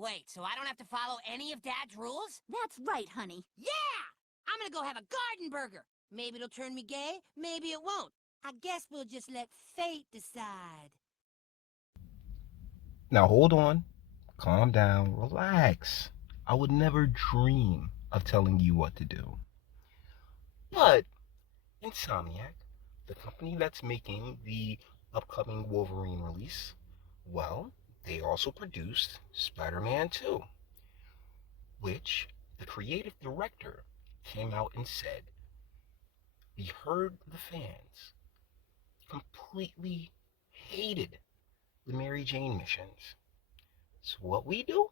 Wait, so I don't have to follow any of Dad's rules? That's right, honey. Yeah! I'm gonna go have a garden burger. Maybe it'll turn me gay, maybe it won't. I guess we'll just let fate decide. Now hold on, calm down, relax. I would never dream of telling you what to do. But Insomniac, the company that's making the upcoming Wolverine release, well, they also produced Spider-Man 2, which the creative director came out and said, we heard the fans completely hated the Mary Jane missions. So what we do?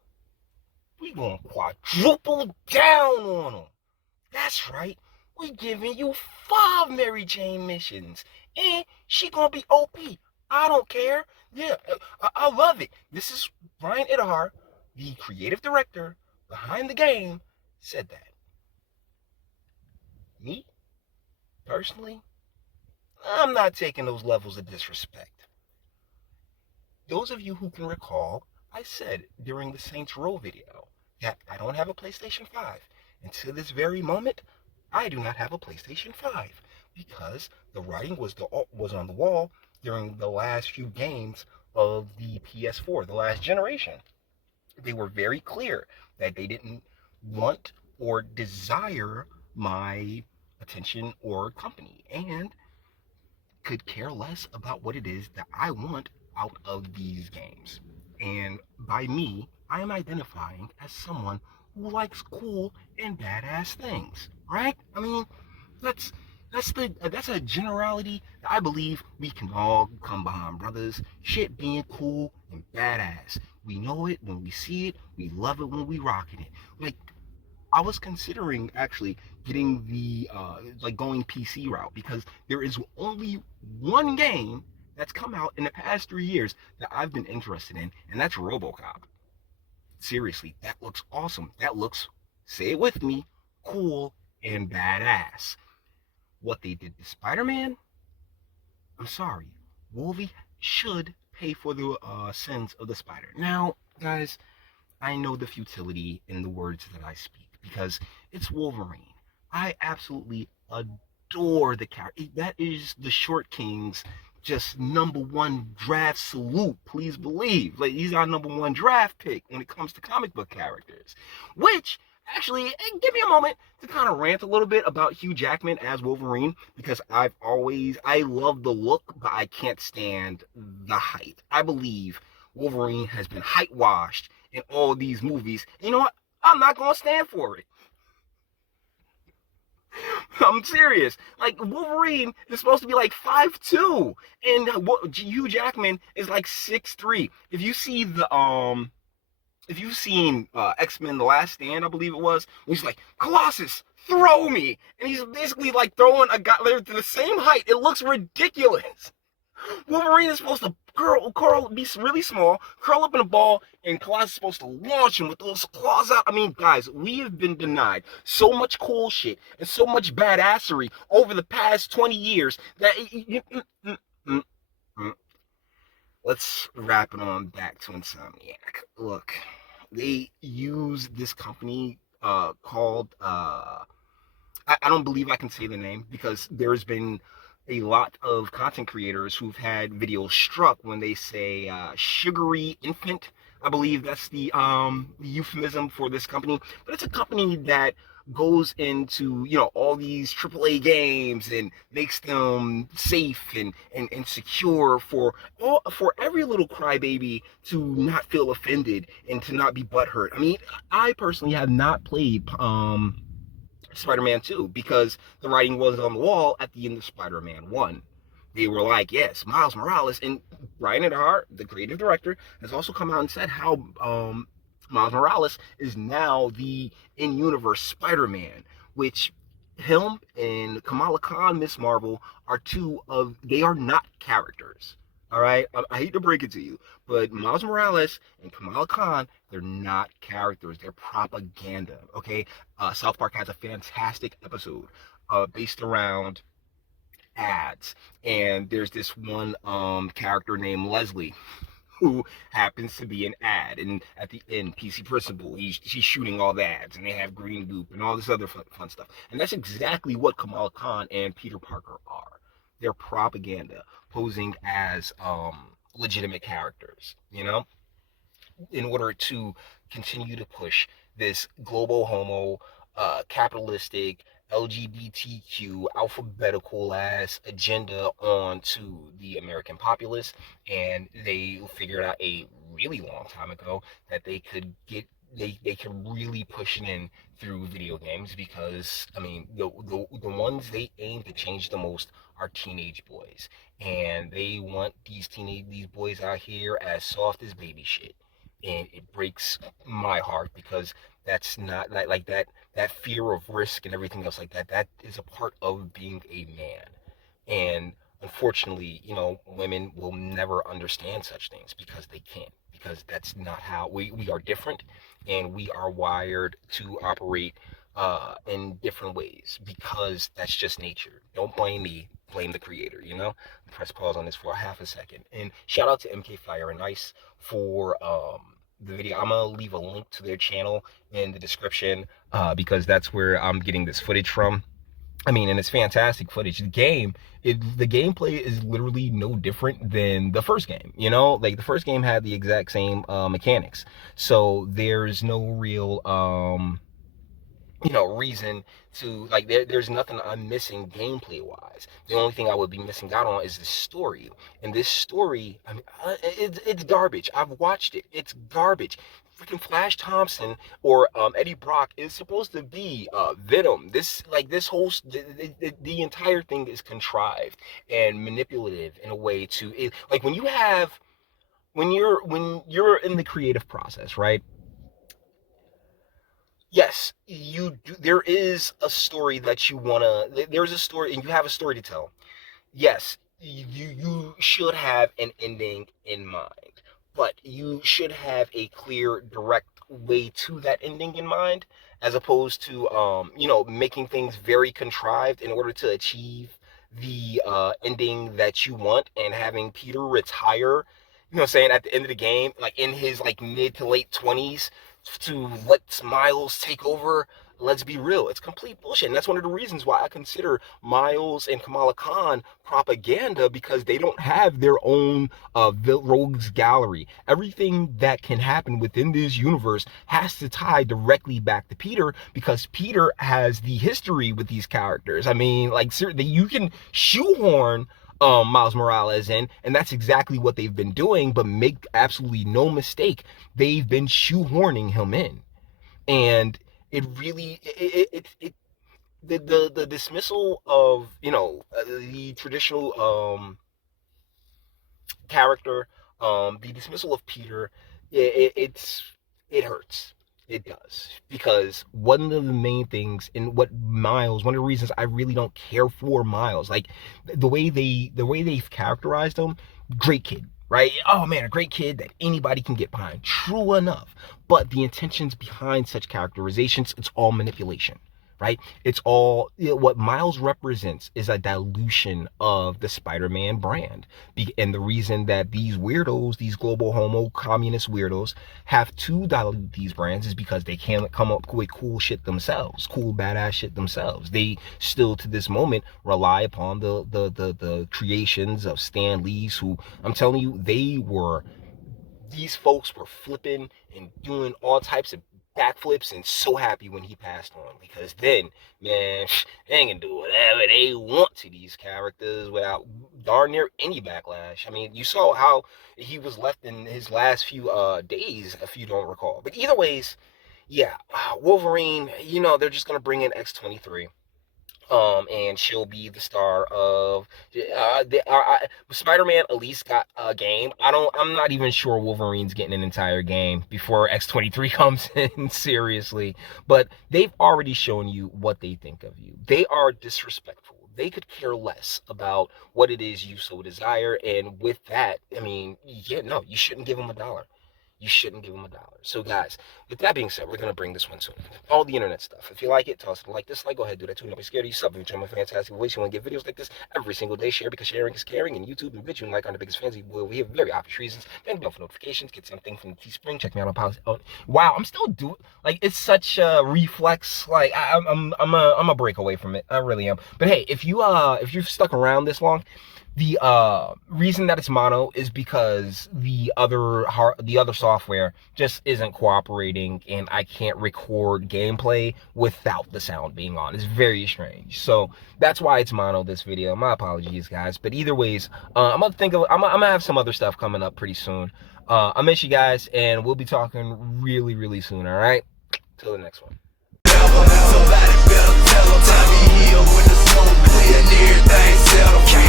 We gonna quadruple down on them. That's right. We giving you 5 Mary Jane missions. And she gonna be OP. I don't care. Yeah, I love it. This is Brian Idahar, the creative director behind the game, said that. Me, personally, I'm not taking those levels of disrespect. Those of you who can recall, I said during the Saints Row video that I don't have a PlayStation 5. And to this very moment, I do not have a PlayStation 5 because the writing was on the wall during the last few games of the PS4, the last generation. They were very clear that they didn't want or desire my attention or company and could care less about what it is that I want out of these games. And by me, I am identifying as someone who likes cool and badass things, right? I mean, that's a generality that I believe we can all come behind, brothers. Shit being cool and badass. We know it when we see it. We love it when we rocking it. Like, I was considering actually getting the going PC route because there is only one game that's come out in the past 3 years that I've been interested in, and that's RoboCop. Seriously, that looks awesome. That looks, say it with me, cool and badass. What they did to Spider-Man, I'm sorry, Wolvie should pay for the sins of the spider. Now, guys, I know the futility in the words that I speak because it's Wolverine. I absolutely adore the character. That is the Short King's just #1 draft salute. Please believe, like, he's our #1 draft pick when it comes to comic book characters. Which actually, give me a moment to kind of rant a little bit about Hugh Jackman as Wolverine because I love the look, but I can't stand the height. I believe Wolverine has been height washed in all these movies. And you know what? I'm not gonna stand for it. I'm serious. Like, Wolverine is supposed to be like 5'2", and Hugh Jackman is like 6'3". If you've seen X-Men: The Last Stand, I believe it was, he's like, Colossus, throw me, and he's basically like throwing a guy to the same height. It looks ridiculous. Wolverine is supposed to be really small, curl up in a ball, and Colossus is supposed to launch him with those claws out. I mean, guys, we have been denied so much cool shit and so much badassery over the past 20 years that let's wrap it on back to Insomniac. Look, they use this company called I don't believe I can say the name because there's been a lot of content creators who've had videos struck when they say sugary infant. I believe that's the euphemism for this company. But it's a company that goes into, all these AAA games and makes them safe and secure for every little crybaby to not feel offended and to not be butthurt. I mean, I personally have not played Spider-Man 2 because the writing was on the wall at the end of Spider-Man 1. They were like, yes, Miles Morales, and Brian Idahar, the creative director, has also come out and said how Miles Morales is now the in-universe Spider-Man, which him and Kamala Khan, Miss Marvel, they are not characters. All right, I hate to break it to you, but Miles Morales and Kamala Khan, they're not characters. They're propaganda, okay? South Park has a fantastic episode based around ads. And there's this one character named Leslie who happens to be an ad. And at the end, PC Principal, he's shooting all the ads, and they have green goop and all this other fun stuff. And that's exactly what Kamala Khan and Peter Parker are. They're propaganda posing as legitimate characters, you know, in order to continue to push this global homo, capitalistic, LGBTQ, alphabetical ass agenda onto the American populace. And they figured out a really long time ago that they could get they can really push it in through video games, because I mean the ones they aim to change the most are teenage boys, and they want these boys out here as soft as baby shit. And it breaks my heart, because that's not like that fear of risk and everything else like that, that is a part of being a man. And unfortunately, you know, women will never understand such things, because they can't, because that's not how we are different, and we are wired to operate in different ways, because that's just nature. Don't blame me, blame the creator, you know. Press pause on this for a half a second. And shout out to MK Fire and Ice for the video. I'm gonna leave a link to their channel in the description, because that's where I'm getting this footage from. I mean, and it's fantastic footage. The gameplay is literally no different than the first game. You know, like the first game had the exact same mechanics, so there's no real reason to like there's nothing I'm missing gameplay wise. The only thing I would be missing out on is the story. And this story, I mean, it's garbage. I've watched it. It's garbage. Freaking Flash Thompson or Eddie Brock is supposed to be Venom. This whole the entire thing is contrived and manipulative in a way to like when you're in the creative process, right? Yes, you do. There is a story that you wanna. There's a story, and you have a story to tell. Yes, you should have an ending in mind, but you should have a clear, direct way to that ending in mind, as opposed to making things very contrived in order to achieve the ending that you want, and having Peter retire. You know what I'm saying, at the end of the game, like in his like mid to late 20s, to let Miles take over. Let's be real, it's complete bullshit. And that's one of the reasons why I consider Miles and Kamala Khan propaganda, because they don't have their own rogues gallery. Everything that can happen within this universe has to tie directly back to Peter, because Peter has the history with these characters. I mean, like, seriously, you can shoehorn Miles Morales in, and that's exactly what they've been doing. But make absolutely no mistake, they've been shoehorning him in. And it really the dismissal of the traditional character, the dismissal of Peter, it hurts. It does, because one of the main things in what Miles, one of the reasons I really don't care for Miles, like the way they've characterized him, great kid, right? Oh man, a great kid that anybody can get behind. True enough, but the intentions behind such characterizations, it's all manipulation, right? It's all, what Miles represents is a dilution of the Spider-Man brand. And the reason that these weirdos, these global homo communist weirdos, have to dilute these brands is because they can't come up with cool shit themselves, cool badass shit themselves. They still to this moment rely upon the creations of Stan Lee's, who, I'm telling you, these folks were flipping and doing all types of backflips, and so happy when he passed on, because then, man, they can do whatever they want to these characters without darn near any backlash. I mean, you saw how he was left in his last few days, if you don't recall. But either ways, yeah, Wolverine, they're just gonna bring in X-23. And she'll be the star of Spider-Man. At least got a game. I'm not even sure Wolverine's getting an entire game before X-23 comes in, seriously. But they've already shown you what they think of you. They are disrespectful. They could care less about what it is you so desire. And with that, I mean, yeah, no, you shouldn't give them $1. you shouldn't give them $1. So guys, with that being said, we're going to bring this one soon. All the internet stuff. If you like it, toss it a like, dislike, go ahead, do that too. Don't be scared of you. Sub if you join my fantastic voice. You want to get videos like this every single day. Share because sharing is caring. And YouTube and Bitchute and like are the biggest fans. We have very obvious reasons. And bell for notifications. Get something from the Teespring. Check me out on Policy. Oh, wow, I'm still doing, like, it's such a reflex. Like, I'm a break away from it. I really am. But hey, if you've stuck around this long, the reason that it's mono is because the other software just isn't cooperating, and I can't record gameplay without the sound being on. It's very strange. So that's why it's mono this video. My apologies, guys. But either ways, I'm gonna have some other stuff coming up pretty soon. I miss you guys, and we'll be talking really, really soon. All right, till the next one. Somebody better tell them, time be here when the smoke clear and everything settle.